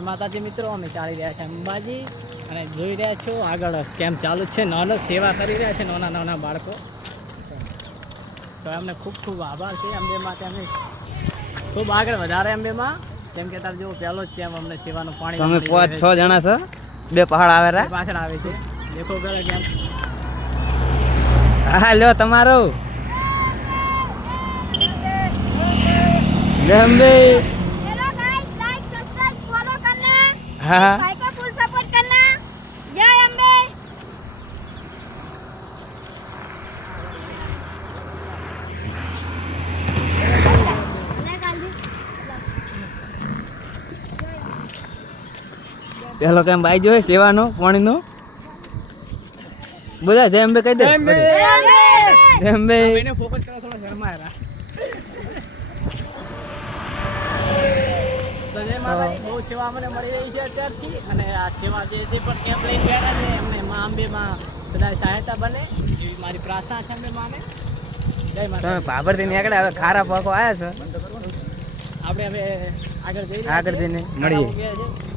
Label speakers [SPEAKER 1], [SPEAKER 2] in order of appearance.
[SPEAKER 1] જય માતાજી મિત્રો અમે ચાલી રહ્યા છે અંબાજી અને જોઈ રહ્યા છો આગળ કેમ ચાલુ છે નાનો સેવા કરી રહ્યા છે નાના નાના બાળકો. તો એમને ખૂબ ખૂબ આભાર છે અંબેમાં તેમને ખૂબ આગળ વધારે અંબેમાં કેમ કે તાર જો પહેલો જ કેમ અમને સેવાનું પાણી
[SPEAKER 2] તમે પાંચ છ જણા છો? બે પહાડ આવે રહ્યા
[SPEAKER 1] પાછળ આવે છે. દેખો પેલા કેમ.
[SPEAKER 2] હા લ્યો તમારો. જંબે
[SPEAKER 3] हेलो
[SPEAKER 2] હા હા
[SPEAKER 3] भाई को फुल सपोर्ट करना जय अम्बे
[SPEAKER 2] પેલો કેમ બાઈ જોયે સેવાનો પાણીનો બધા જય અંબે કહી દે જય અંબે
[SPEAKER 1] એને ફોકસ કરો થોડો શરમાયેલા તો જય માતાજી બહુ સેવા અમને મળી રહી છે અત્યારથી. અને આ સેવા જે જે પણ કેમ્પ લઈને બેઠા છે એમને મા અંબેમાં સદાય સહાયતા બને. એવી મારી પ્રાર્થના છે અંબે માને. જય
[SPEAKER 2] તમે
[SPEAKER 1] માતા
[SPEAKER 2] ભાભરથી નીકળ્યા હવે ખારા પાકો આવ્યા છે.
[SPEAKER 1] આપણે હવે આગળ જઈ રહ્યા
[SPEAKER 2] આગળ જઈને મળીએ.
[SPEAKER 1] છે.